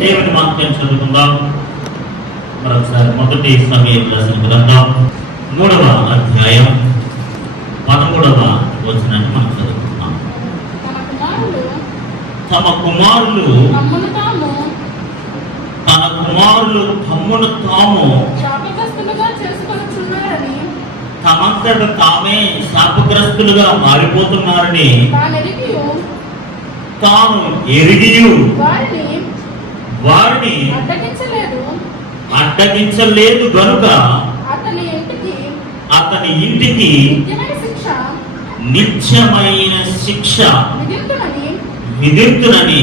దేవుని వాక్యం చదువుకుందాం. మరొకసారి మొదటి సమూయేలు రాసిన గ్రంథం 3వ అధ్యాయం 13వ వచనాన్ని మనం చదువుకుందాం. తమ కుమారులు తమ్మును తాము తమంతట తామే శాపగ్రస్తులుగా మారిపోతున్నారని తాను ఎరిగి వారిని అడ్డగించలేదు గనుక అతని ఇంటికి నిత్యమైన శిక్ష విధింతునని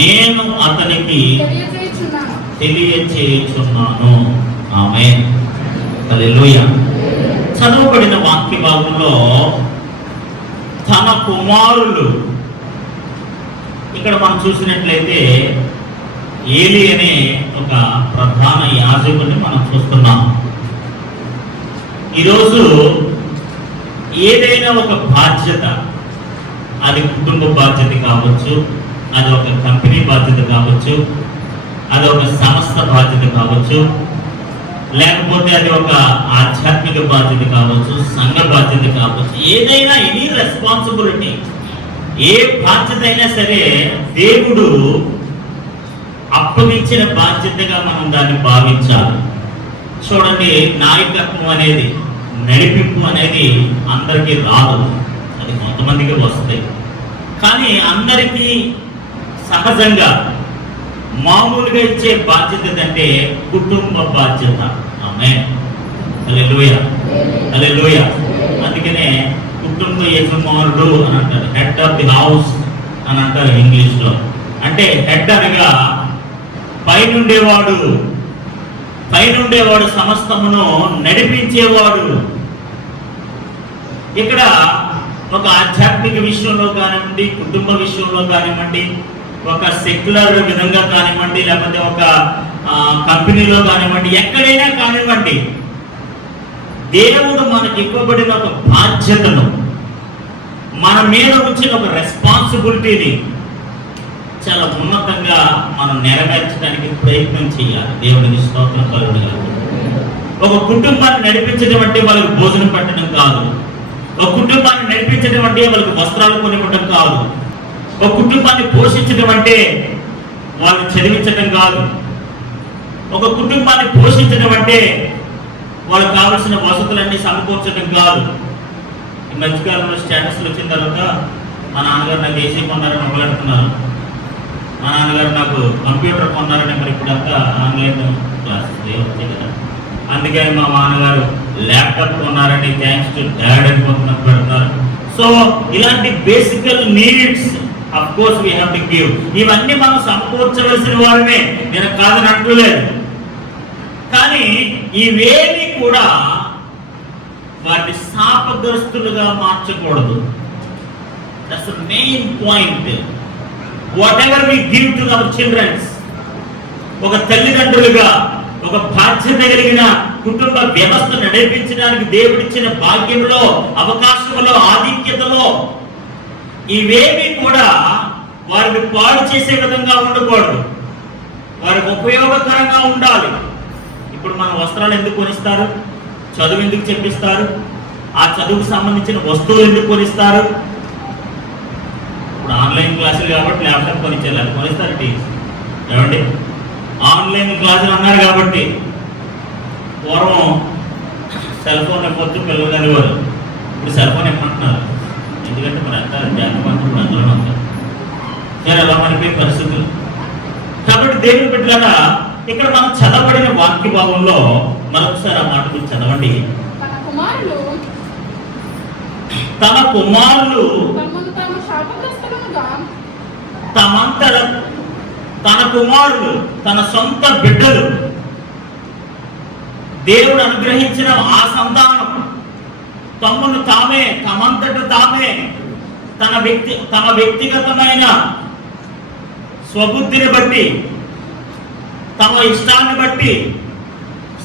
నేను అతనికి తెలియచేయుచున్నాను. ఆమేన్. హల్లెలూయా. చదవబడిన వాక్య భాగంలో తన కుమారులు, ఇక్కడ మనం చూసినట్లయితే ఏలి అనే ఒక ప్రధాన యాజకుడిని మనం చూస్తున్నాం. ఈరోజు ఏదైనా ఒక బాధ్యత, అది కుటుంబ బాధ్యత కావచ్చు, అది ఒక కంపెనీ బాధ్యత కావచ్చు, అది ఒక సంస్థ బాధ్యత కావచ్చు, లేకపోతే అది ఒక ఆధ్యాత్మిక బాధ్యత కావచ్చు, సంఘ బాధ్యత కావచ్చు, ఏదైనా ఎనీ రెస్పాన్సిబిలిటీ, ఏ బాధ్యత అయినా సరే దేవుడు అప్పగించిన బాధ్యతగా మనం దాన్ని భావించాలి. చూడండి, నాయకత్వం అనేది, నడిపింపు అనేది అందరికీ రాదు, అది కొంతమందికి వస్తాయి. కానీ అందరికీ సహజంగా మామూలుగా ఇచ్చే బాధ్యత అంటే కుటుంబ బాధ్యత. ఆమేన్. హల్లెలూయా. హల్లెలూయా. అందుకనే కుటుంబ యజమానుడు అని అంటారు, హెడ్ ఆఫ్ ది హౌస్ అని అంటారు ఇంగ్లీష్లో. అంటే హెడ్ అనగా పైనుండేవాడు, సమస్తమును నడిపించేవాడు. ఇక్కడ ఒక ఆధ్యాత్మిక విషయంలో కానివ్వండి, కుటుంబ విషయంలో కానివ్వండి, ఒక సెక్యులర్ విధంగా కానివ్వండి, లేకపోతే ఒక కంపెనీలో కానివ్వండి, ఎక్కడైనా కానివ్వండి, దేవుడు మనకి ఇవ్వబడిన ఒక బాధ్యతను, మన మీద వచ్చిన ఒక రెస్పాన్సిబిలిటీని చాలా ఉన్నతంగా మనం నెరవేర్చడానికి ప్రయత్నం చేయాలి. దేవుడికి స్తోత్రం కలుగును. ఒక కుటుంబాన్ని నడిపించడం అంటే వాళ్ళకి భోజనం పెట్టడం కాదు. ఒక కుటుంబాన్ని నడిపించడం అంటే వాళ్ళకి వస్త్రాలు కొనివ్వడం కాదు. ఒక కుటుంబాన్ని పోషించడం అంటే వాళ్ళని చదివించడం కాదు. ఒక కుటుంబాన్ని పోషించడం అంటే వాళ్ళకి కావలసిన వసతులన్నీ సమకూర్చడం కాదు. ఈ మధ్యకాలంలో స్టేటస్లు వచ్చిన తర్వాత మా నాన్నగారు నాకు ఏసీ కొన్నారని మొదలెడుతున్నారు, మా నాన్నగారు నాకు కంప్యూటర్ కొన్నారని. మరి ఇప్పుడంతా ఆన్లైన్ క్లాసెస్ వచ్చాయి కదా, అందుకని మా నాన్నగారు ల్యాప్టాప్ కొన్నారని థ్యాంక్స్ టు డాడ్ అని కొంతమంది పెడుతున్నారు. సో ఇలాంటి బేసికల్ needs of course we have to give. ఇవన్నీ మనం సమకూర్చవలసిన వారమే, నేను కాదని అంటలేదు. కానీ ఇవేవి కూడా వాటిని శాపగ్రస్తులుగా మార్చకూడదు. That's the main point. Whatever we give to our childrens, ఒక తల్లిదండ్రులుగా ఒక బాధ్యత కలిగిన కుటుంబ వ్యవస్థ నడిపించడానికి దేవుడిచ్చిన భాగ్యంలో, అవకాశంలో, ఆధిక్యతలో ఇవేవి కూడా వారికి పాడు చేసే విధంగా ఉండకూడదు, వారికి ఉపయోగకరంగా ఉండాలి. ఇప్పుడు మన వస్త్రాలు ఎందుకు కొనిస్తారు? చదువు ఎందుకు చెప్పిస్తారు? ఆ చదువుకు సంబంధించిన వస్తువులు ఎందుకు కొనిస్తారు? ఇప్పుడు ఆన్లైన్ క్లాసులు కాబట్టి ల్యాప్టాప్ కొనిచ్చారు, అది కొనిస్తారు టీచర్. ఏమండి, ఆన్లైన్ క్లాసులు అన్నారు కాబట్టి. పూర్వం సెల్ ఫోన్ ఎప్పొచ్చు పిల్లలు కానివారు, ఇప్పుడు సెల్ ఫోన్ ఎప్పమంటున్నారు. ఎందుకంటే మన అంతా జాగ్రత్త అందులో ఉంటారు. సరే, అలా మనకి పరిస్థితులు. కాబట్టి దేవుని బిడ్డలారా, ఇక్కడ మనం చదవబడిన వాక్య భాగంలో మరొకసారి ఆ మాట గురించి చదవండి. తన కుమారులు తన కుమారులు, తన సొంత బిడ్డలు, దేవుడు అనుగ్రహించిన ఆ సంతానం తమంతట తామే తమ వ్యక్తిగతమైన స్వబుద్ధిని బట్టి, తమ ఇష్టాన్ని బట్టి,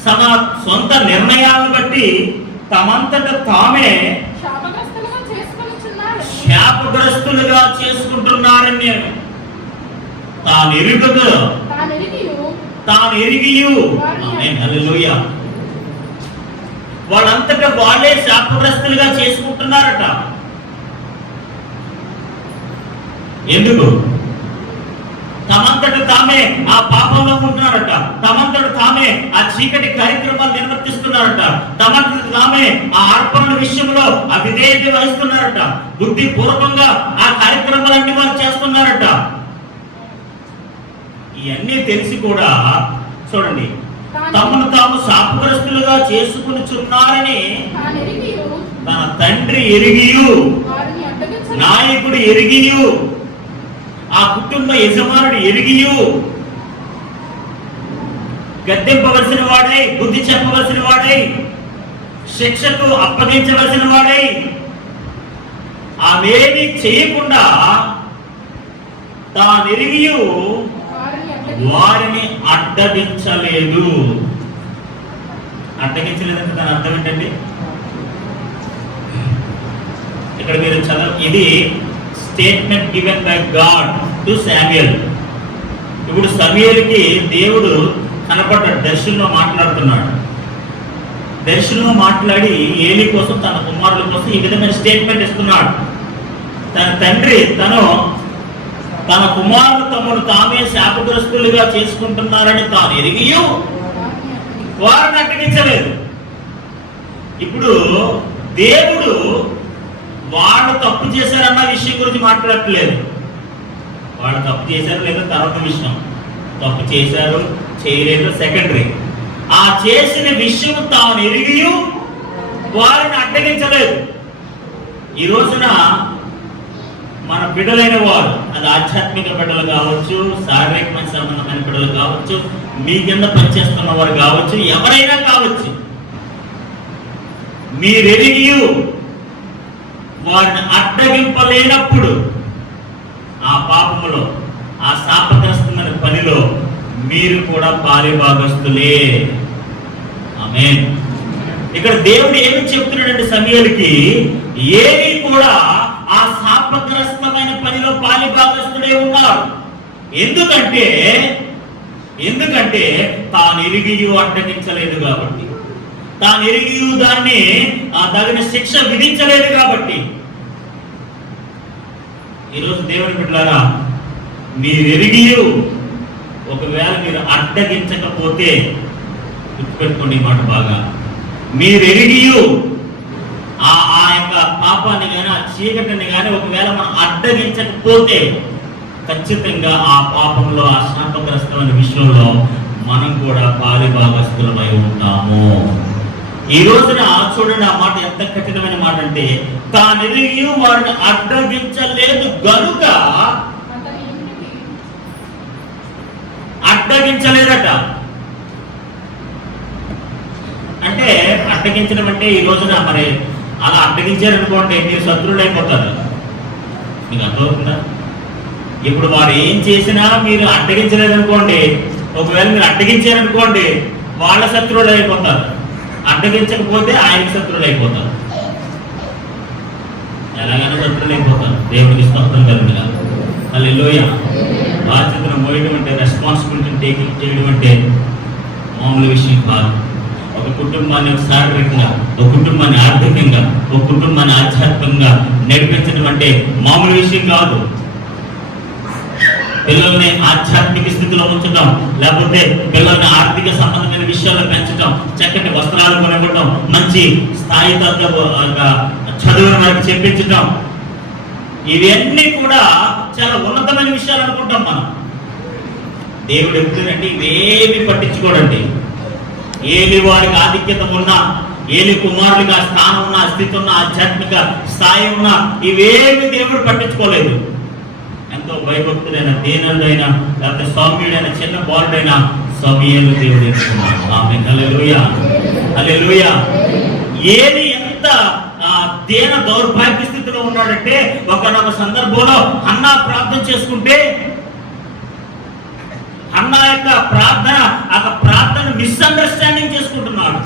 తమ సొంత నిర్ణయాలను బట్టి తమంతట తామే శాపగ్రస్తులుగా చేసుకుంటున్నారని నేను తాను ఎరిగియు. ఆమేన్, హల్లెలూయా. వాళ్ళంతటా వాళ్ళే శాపగ్రస్తులుగా చేసుకుంటున్నారట. ఎందుకు? తమంతట తామే ఆ పాపంలో ఉంటున్నారట, తమంతట తామే ఆ చీకటి కార్యక్రమాలు నిర్వర్తిస్తున్నారట, తమంతట తామే ఆ అర్పణల విషయంలో అవిధేయత వహిస్తున్నారట, బుద్ధిపూర్వకంగా ఆ కార్యక్రమాలన్నీ వారు చేస్తున్నారట. ఇవన్నీ తెలిసి కూడా చూడండి, తమను తాము శాపగ్రస్తులుగా చేసుకునిచున్నారని తన తండ్రి ఎరిగియు, నాయకుడు ఎరిగియు, ఆ కుటుంబ యజమానుడు ఎరిగియు, గద్దెంపవలసిన వాడై, బుద్ధి చెప్పవలసిన వాడై, శిక్షకు అప్పగించవలసిన వాడై ఆమెమి చేయకుండా తానెరిగియు వారిని అడ్డగించలేదు. అడ్డగించలేదంటే దాని అర్థం ఏంటండి? ఇక్కడ మీరు చదవ, ఇది statement given by God to Samuel. ఇప్పుడు సమూయేలుకి దేవుడు కనపడ్డాడు, దర్శనంలో మాట్లాడుతున్నాడు. దర్శనంలో మాట్లాడి ఏలీ కోసం, తన కుమారుల కోసం ఈ విధమైన స్టేట్మెంట్ ఇస్తున్నాడు. తన తండ్రి తన కుమారులు తమను తామే శాపగ్రస్తులుగా చేసుకుంటున్నారని తాను ఎరిగియు వారిని అడ్డగించలేదు. ఇప్పుడు దేవుడు వాళ్ళు తప్పు చేశారన్న విషయం గురించి మాట్లాడట్లేదు. వాళ్ళు తప్పు చేశారు లేదా తర్వాత విషయం, తప్పు చేశారు చేయలేదు సెకండరీ. ఆ చేసిన విషయం తాను ఎరిగియు వారిని అడ్డగించలేదు. ఈ రోజున మన బిడ్డలైన వారు, అది ఆధ్యాత్మిక బిడ్డలు కావచ్చు, శారీరకమైన సంబంధమైన బిడ్డలు కావచ్చు, మీ కింద పనిచేస్తున్న వారు కావచ్చు, ఎవరైనా కావచ్చు, మీరెరిగియు వారిని అడ్డగింపలేనప్పుడు ఆ పాపములో, ఆ శాపగ్రస్తమైన పనిలో మీరు కూడా పాలిభాగస్తులే. ఆమేన్. ఇక్కడ దేవుడు ఏమి చెప్తున్నాడంటే సమూయేలుకి, ఏలీ కూడా ఆ శాపగ్రస్తమైన పనిలో పాలిభాగస్తుడే ఉన్నారు. ఎందుకంటే తాను ఎరిగియు అడ్డగించలేదు కాబట్టి, తాను ఎరిగియు దాన్ని తగిన శిక్ష విధించలేదు కాబట్టి. ఈరోజు దేవుని బిడ్డలారా, మీరు ఎరిగియు ఒకవేళ మీరు అడ్డగించకపోతే, గుర్తుపెట్టుకోండి ఈ మాట బాగా, మీరు ఎరిగియు ఆ యొక్క పాపాన్ని కానీ, ఆ చీకటిని కానీ ఒకవేళ మనం అడ్డగించకపోతే ఖచ్చితంగా ఆ పాపంలో, ఆ శాపగ్రస్తమైన విషయంలో మనం కూడా పాలిభాగస్తులమై ఉంటాము. ఈ రోజున చూడండి, ఆ మాట ఎంత కఠినమైన మాట అంటే, తానెరిగి వారిని అడ్డగించలేదు గనుక, అడ్డగించలేదట. అంటే అడ్డగించడం అంటే ఈ రోజున మరి అలా అడ్డగించారనుకోండి, మీరు శత్రువులు అయిపోతారు. మీకు అర్థమవుతుందా? ఇప్పుడు వారు ఏం చేసినా మీరు అడ్డగించలేదనుకోండి, ఒకవేళ మీరు అడ్డగించారనుకోండి, వాళ్ళ శత్రువులు అయిపోతారు. అడ్డగించకపోతే ఆయనకి శత్రువులు అయిపోతారు. ఎలాగైనా శత్రువులు అయిపోతారు. దేవునికి స్తోత్రం కలుగుగా. హల్లెలూయా. బాధ్యతను మోయడం అంటే, రెస్పాన్సిబిలిటీని టేకింగ్ చేయడం అంటే మామూలు విషయం కాదు. ఒక కుటుంబాన్ని శారీరకంగా, ఒక కుటుంబాన్ని ఆర్థికంగా, ఒక కుటుంబాన్ని ఆధ్యాత్మికంగా నడిపించడం అంటే మామూలు విషయం కాదు. పిల్లల్ని ఆధ్యాత్మిక స్థితిలో ఉంచడం, లేకపోతే పిల్లల్ని ఆర్థిక సంబంధమైన విషయాల్లో పెంచడం, చక్కటి వస్త్రాలు కొనివ్వడం, మంచి స్థాయితో చదువుని వారికి చెప్పించడం, ఇవన్నీ కూడా చాలా ఉన్నతమైన విషయాలు అనుకుంటాం మనం. దేవుడు ఎప్పుడంటే ఇవేమి పట్టించుకోడండి. ఏలి వారికి ఆధిక్యత ఉన్నా, ఏలి కుమారుడికి ఆ స్థానం ఉన్న, స్థితి ఉన్న, ఆధ్యాత్మిక స్థాయి ఉన్న, ఇవేమి దేవుడు పట్టించుకోలేదు. ఎంతో భయభక్తుడైన, దీనుడైన, లేకపోతే సౌమ్యుడైన, చిన్న బాలుడైన సమూయేలు దేవుడు ఎంచుకున్నాడు. ఆమేన్. హల్లెలూయా, హల్లెలూయా. ఏలి ఎంత దీన దౌర్భాగ్య స్థితిలో ఉన్నాడంటే, ఒకనొక సందర్భంలో హన్నా ప్రార్థన చేసుకుంటే, హన్నా యొక్క ప్రార్థన మిస్అండర్స్టాండింగ్ చేసుకుంటున్నాడు.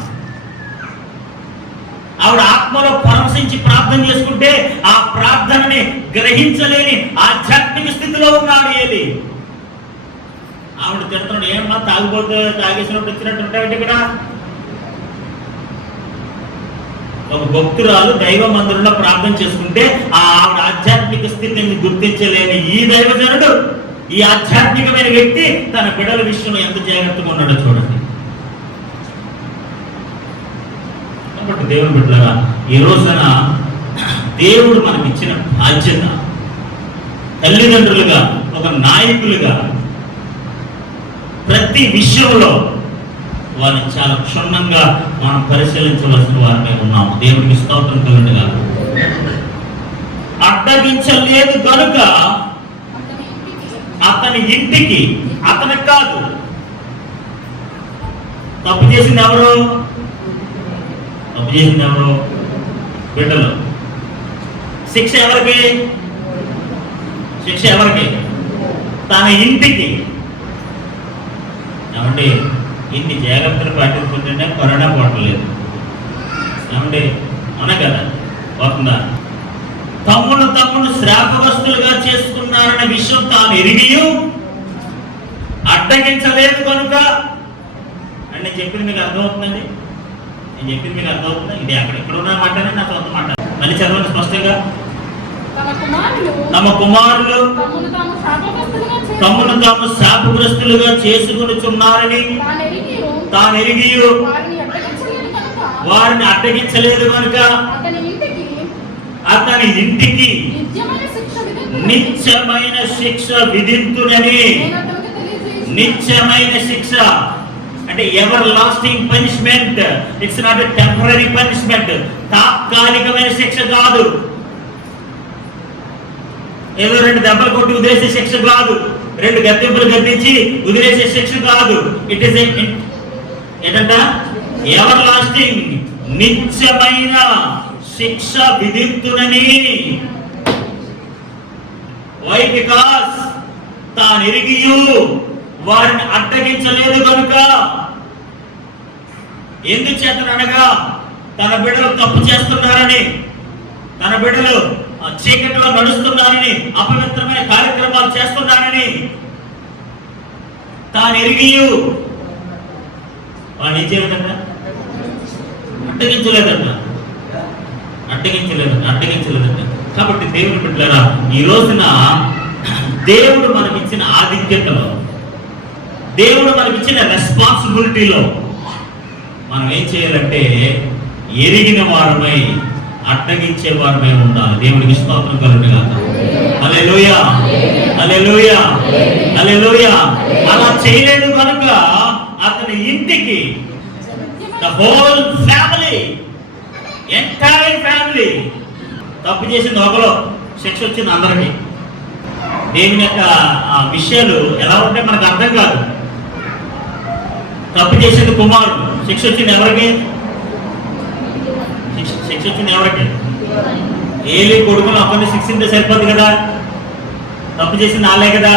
ఆవిడ ఆత్మలో పరవశించి ప్రార్థన చేసుకుంటే ఆ ప్రార్థనని గ్రహించలేని ఆధ్యాత్మిక స్థితిలో ఉన్నాడు ఏలి. ఆవిడ తిడుతున్నాడు, ఏమన్నా తాగిపోతే తాగేసినప్పుడు ఇచ్చినట్టు ఉంటాయంటే ఇక్కడ. ఒక భక్తురాలు దైవ మందిరంలో ప్రార్థన చేసుకుంటే ఆవిడ ఆధ్యాత్మిక స్థితిని గుర్తించలేని ఈ దైవజనుడు, ఈ ఆధ్యాత్మికమైన వ్యక్తి తన బిడ్డల విషయంలో ఎంత జాగ్రత్తగా ఉన్నాడో చూడండి. కాబట్టి దేవుని బిడ్డలారా, ఈ రోజున దేవుడు మనకి ఇచ్చిన బాధ్యత, తల్లిదండ్రులుగా, ఒక నాయకులుగా ప్రతి విషయంలో వారిని చాలా క్షుణ్ణంగా మనం పరిశీలించవలసిన వారిని ఉన్నాము. దేవుడికి స్తోత్రం కలుగునుగా. అడ్డగించలేదు కనుక అతని ఇంటికి, అతనికి కాదు. తప్పు చేసింది ఎవరు? తప్పు చేసింది ఎవరు? బిడ్డలు. శిక్ష ఎవరికి? శిక్ష ఎవరికి? తన ఇంటికి. ఏమండి, ఇన్ని జాగ్రత్తలు పాటించుకుంటేనే కరోనా పోవట్లేదు. ఏమండి, అవునా కదా? పోతుందా? తమ్మును శ్రాపవస్తులుగా చేసుకున్నారన్న విషయం తాను ఎరిగి అడ్డగించలేదు కనుక. అని నేను చెప్పింది మీకు అర్థమవుతుందండి? నేను చెప్పింది మీకు అర్థమవుతుందా? ఇది ఎక్కడ ఉన్న మాటనే నా సొంత మాట. మళ్ళీ చదవండి స్పష్టంగా. తమ కుమారులు తమను తాము శాపగ్రస్తులుగా చేసుకొనుచున్నారని తాను ఎరిగి వారిని అడ్డగించలేదు కనుక అతని ఇంటికి నిత్యమైన శిక్ష విధింతునని. నిత్యమైన శిక్ష అంటే ever lasting punishment. It's not a temporary punishment. తాత్కాలికమైన శిక్ష కాదు. ఏదో 2 దెబ్బలు కొట్టి వదిలేసే శిక్ష కాదు. 2 గద్దెంపులు గద్దించి వదిలేసే శిక్ష కాదు. ఇట్ ఈస్ ఏంటంట? ఎవర్ లాస్టింగ్, నిత్యమైన శిక్ష విధింతునని. వై? బికాస్ తాను ఎరిగి వారిని అడ్డగించలేదు కనుక. ఎందుచేతనగా తన బిడ్డలు తప్పు చేస్తున్నారని, తన బిడ్డలు చీకటిలో నడుస్తున్నారని, అపవిత్రమైన కార్యక్రమాలు చేస్తున్నారని తాను ఎరిగి వాడు ఏం చేయలేదంట? అడ్డగించలేదంట. కాబట్టి దేవుని బిడ్డలారా, ఈ రోజున దేవుడు మనకిచ్చిన ఆధిక్యతలో, దేవుడు మనకిచ్చిన రెస్పాన్సిబిలిటీలో మనం ఏం చేయాలంటే ఎరిగిన వారమై అడ్డగించే వారమై ఉండాలి. దేవుడికి స్తోత్రం కలుగునుగా. హల్లెలూయా, హల్లెలూయా, హల్లెలూయా. అలా చేయలేదు కనుక అతని ఇంటికి, the whole family, entire family. తప్పు చేసింది ఒకరు, శిక్ష వచ్చింది అందరికీ. దేవుని యొక్క విషయాలు ఎలా ఉంటే మనకు అర్థం కాదు. తప్పు చేసింది కుమారుడు, శిక్ష వచ్చింది ఎవరికి? శిక్ష వచ్చింది ఎవరికి? ఏలి కొడుకును అప్పని శిక్షింటే సరిపోద్ది కదా. తప్పు చేసింది వాళ్ళే కదా.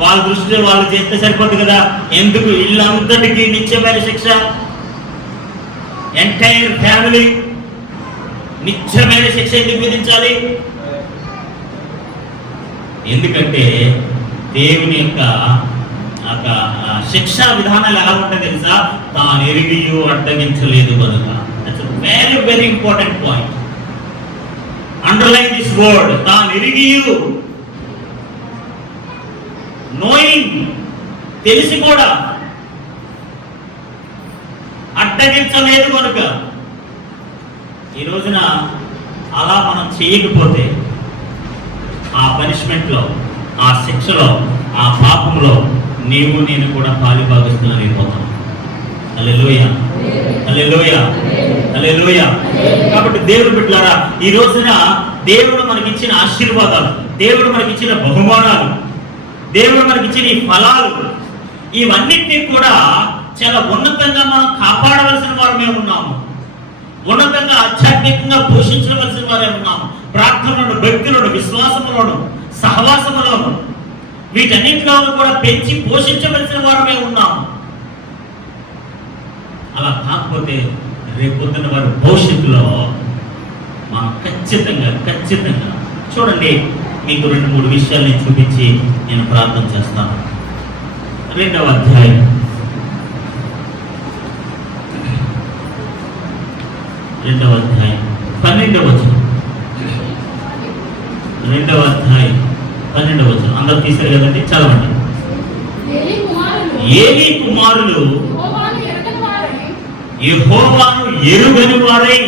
వాళ్ళ దృష్టిలో వాళ్ళు చేస్తే సరిపోద్ది కదా. ఎందుకు ఇల్లంతటికి నిత్యమైన శిక్ష? ఎంటైర్ ఫ్యామిలీ నిత్యమైన శిక్ష ఎందుకు విధించాలి? ఎందుకంటే దేవుని యొక్క శిక్షా విధానాలు ఎలా ఉంటాయి తెలుసా? తాను ఎరిగి అడ్డగించలేదు కనుక. That's very very important point. Underline this word. తాను ఎరిగి, నోయింగ్, తెలిసి కూడా అడ్డగించలేదు కనుక. ఈ రోజున అలా మనం చేయకపోతే ఆ పనిష్మెంట్లో, ఆ శిక్షలో, ఆ పాపంలో నీవు నేను కూడా పాలిభాగస్తులు అయిపోతాం. హల్లెలూయా, హల్లెలూయా, హల్లెలూయా. కాబట్టి దేవుడు బిడ్డలారా, ఈ రోజున దేవుడు మనకిచ్చిన ఆశీర్వాదాలు, దేవుడు మనకిచ్చిన బహుమానాలు, దేవుడు మనకిచ్చిన ఈ ఫలాలు, ఇవన్నిటినీ కూడా చాలా ఉన్నతంగా మనం కాపాడవలసిన వారమే ఉన్నాము. ఉన్నతంగా ఆధ్యాత్మికంగా పోషించవలసిన వారే ఉన్నాము. ప్రార్థనలను, భక్తులను, విశ్వాసములను, సహవాసములను, వీటన్నింటిలోనూ కూడా పెంచి పోషించవలసిన వారమే ఉన్నాము. అలా కాకపోతే రేపొద్దున వారి భవిష్యత్తులో మనం ఖచ్చితంగా చూడండి. మీకు 2-3 విషయాలు నేను చూపించి నేను ప్రార్థన చేస్తాను. 2వ అధ్యాయం 12వ వచనం. 2వ అధ్యాయం 12వ వచనం. అందరూ తీశారు కదండి, చదవండి. ఏలీ కుమారులు యెహోవాను ఎరుగని వారై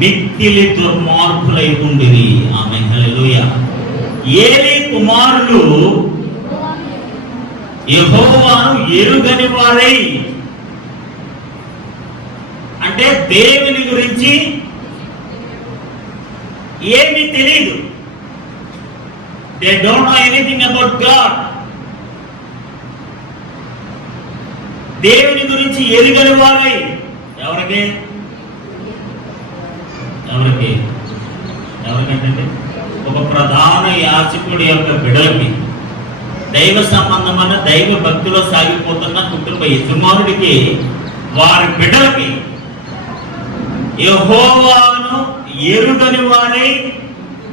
మిక్కిలి దుర్మార్గులై ఉండిరి. ఆమేన్, హల్లెలూయా. ఏలీ కుమారులు యెహోవాను ఎరుగని వారై, అంటే దేవుని గురించి ఏమీ తెలియదు. They don't know anything about God. దేవుని గురించి ఎరుగని వారై, ఎవరికంటే ఒక ప్రధాన యాజకుడి యొక్క బిడ్డలకి, దైవ సంబంధమైన దైవ భక్తిలో సాగిపోతున్న కుటుంబ యజమానుడికి, వారి బిడ్డలకి యెహోవాను ఎరుగని వారై,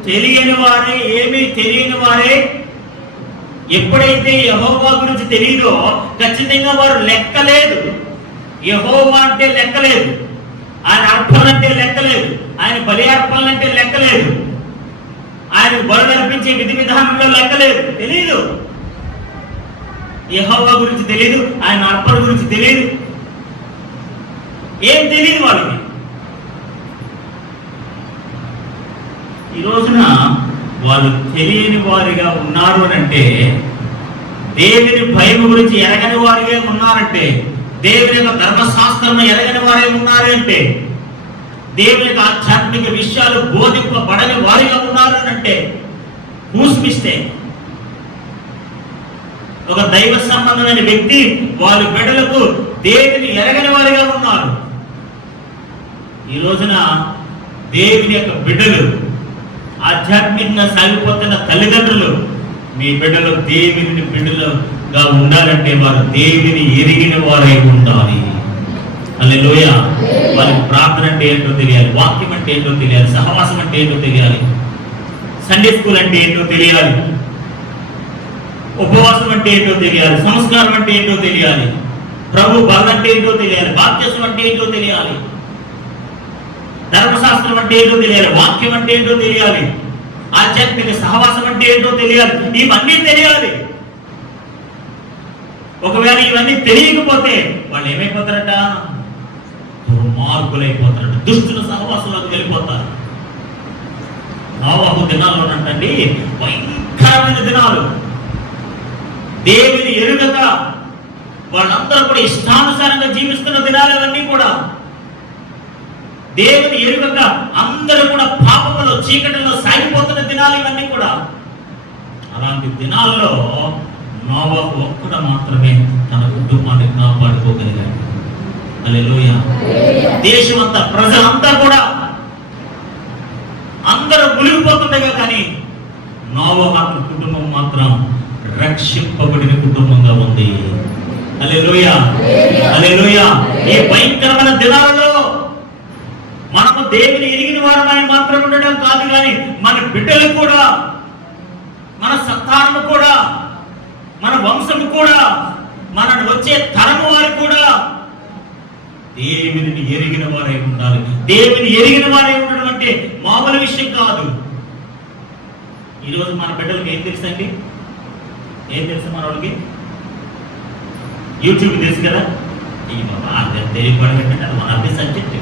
తెలియని వారే, ఏమీ తెలియని వారే. ఎప్పుడైతే యెహోవా గురించి తెలియదో ఖచ్చితంగా వారు లెక్కలేదు. యెహోవా అంటే లెక్కలేదు, ఆయన అర్పణ అంటే లెక్కలేదు, ఆయన బలి అర్పణలు అంటే లెక్కలేదు, ఆయన బలు అర్పించే విధి విధానంలో లెక్కలేదు, తెలియదు. యెహోవా గురించి తెలియదు, ఆయన అర్పణ గురించి తెలియదు, ఏం తెలియదు వాళ్ళకి. ఈ రోజున వాళ్ళు తెలియని వారిగా ఉన్నారు అంటే, దేవుని భయం గురించి ఎరగని వారిగా ఉన్నారంటే, దేవుని యొక్క ధర్మశాస్త్రం ఎరగని వారే ఉన్నారు అంటే, దేవుని యొక్క ఆధ్యాత్మిక విషయాలు బోధింపబడని వారిగా ఉన్నారు అంటే, కూసిపిస్తే ఒక దైవ సంబంధమైన వ్యక్తి వాళ్ళ బిడ్డలకు దేవుని ఎరగని వారిగా ఉన్నారు. ఈ రోజున దేవుని యొక్క బిడ్డలు, ఆధ్యాత్మికంగా సాగిపోతున్న తల్లిదండ్రులు, మీ బిడ్డలు దేవుని బిడ్డలుగా ఉండాలంటే వారు దేవుని ఎరిగిన వారై ఉండాలి. హల్లెలూయా. వారికి ప్రార్థన అంటే ఏంటో తెలియాలి, వాక్యం అంటే ఏంటో తెలియాలి, సహవాసం అంటే ఏంటో తెలియాలి, సండే స్కూల్ అంటే ఏంటో తెలియాలి, ఉపవాసం అంటే ఏంటో తెలియాలి, సంస్కారం అంటే ఏంటో తెలియాలి, ప్రభు బల అంటే ఏంటో తెలియాలి, బాప్తిసం అంటే ఏంటో తెలియాలి, ధర్మశాస్త్రం అంటే ఏంటో తెలియాలి, వాక్యం అంటే ఏంటో తెలియాలి, ఆధ్యాత్మిక సహవాసం అంటే ఏంటో తెలియాలి. ఇవన్నీ తెలియాలి. ఒకవేళ ఇవన్నీ తెలియకపోతే వాళ్ళు ఏమైపోతారట? దుర్మార్గులైపోతారట, దుష్టుల సహవాసంలోకి వెళ్ళిపోతారు. నోవహు దినాల్లోనంటండి భయంకరమైన దినాలు. దేవుని ఎరుగక వాళ్ళందరూ కూడా ఇష్టానుసారంగా జీవిస్తున్న దినాలు అవన్నీ కూడా. దేవుని ఎరుగక అందరూ కూడా పాపములో, చీకటిలో సాగిపోతున్న దినాలు ఇవన్నీ కూడా. అలాంటి దినాల్లో నోవహు ఒక్కడు మాత్రమే తన కుటుంబాన్ని కాపాడుకోగలిగాడు. హల్లెలూయా. దేశమంతా, ప్రజలంతా కూడా అందరూ మునిగిపోతుండగా, కానీ నోవహు కుటుంబం మాత్రం రక్షింపబడిన కుటుంబంగా ఉంది. హల్లెలూయా, హల్లెలూయా. ఈ భయంకరమైన దినాలలో మనము దేవుని ఎరిగిన వారమని మాత్రం ఉండడం కాదు, కానీ మన బిడ్డలు కూడా, మన సంతానము కూడా, మన వంశము కూడా, మన వచ్చే తరము వారు కూడా దేవుని ఎరిగిన వారై ఉండాలి. దేవుని ఎరిగిన వారై ఉండడం అంటే మామూలు విషయం కాదు. ఈరోజు మన బిడ్డలకు ఏం తెలుసండి? ఏం తెలుసు మన వాళ్ళకి? యూట్యూబ్ తెలుసు కదా. ఈ బాబా తెలియపడకంటే అది one of the subject.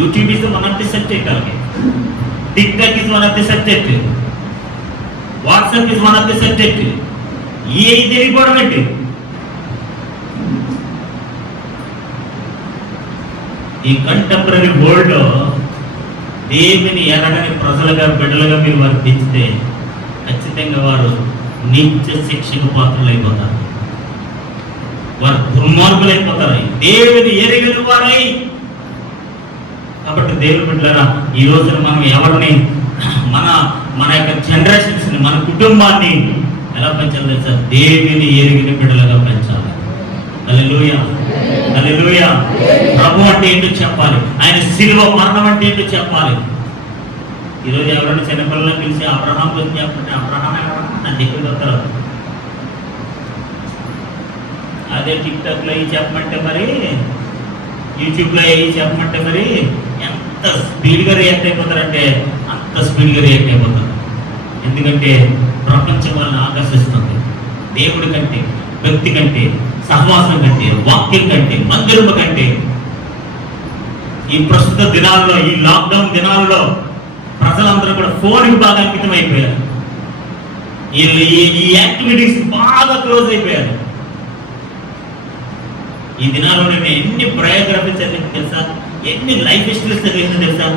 YouTube is one of the subject. అలాగే TikTok is one of the subject. WhatsApp is one of the subject. ఏ తెలియపోవడం ఏంటి? ఈ కంటెంపరీ వరల్డ్ లో దేవుని ఎరగని ప్రజలుగా, బిడ్డలుగా మీరు వారు పెంచితే ఖచ్చితంగా వారు నిత్య శిక్షకు పాత్రలు అయిపోతారు. వారు దుర్మార్గులైపోతారు, దేవుని ఎరిగిన వారై. కాబట్టి దేవుని బిడ్డలారా, ఈ రోజున మనం ఎవరిని, మన యొక్క జనరేషన్స్ ని, మన కుటుంబాన్ని ఎలా పెంచాలి తెలుసా? దేవుని ఎరిగిన బిడ్డలుగా పెంచాలి. హల్లెలూయా, హల్లెలూయా. ప్రభు అంటే ఏంటో చెప్పాలి, ఆయన శిలువ మరణం అంటే ఏంటో చెప్పాలి. ఈరోజు ఎవరైనా చిన్నపిల్లలను పిలిచి అబ్రహాం గురించి చెప్పంటే అబ్రహాం అని చెప్పి చెప్తారు. అదే టిక్టాక్లో అవి చెప్పమంటే మరి, యూట్యూబ్లో అవి చెప్పమంటే మరి ఎంత స్పీడ్గా రియాక్ట్ అయిపోతారంటే అంత స్పీడ్గా రియాక్ట్ అయిపోతారు. ఎందుకంటే ప్రపంచం వాళ్ళని ఆకర్షిస్తుంది. దేవుడి కంటే, వ్యక్తి కంటే, సహవాసం కంటే, వాక్యం కంటే, మందిరము కంటే. ఈ ప్రస్తుత దినాల్లో, ఈ లాక్డౌన్ దినాల్లో ప్రజలందరూ కూడా ఫోన్కి బాగా అంకితం అయిపోయారు. ఈ యాక్టివిటీస్ బాగా క్లోజ్ అయిపోయారు. ఈ దినాల్లో నేను ఎన్ని బయోగ్రఫీ చదివింది తెలుసా, ఎన్ని లైఫ్ హిస్టరీస్ చదివింది తెలుసా,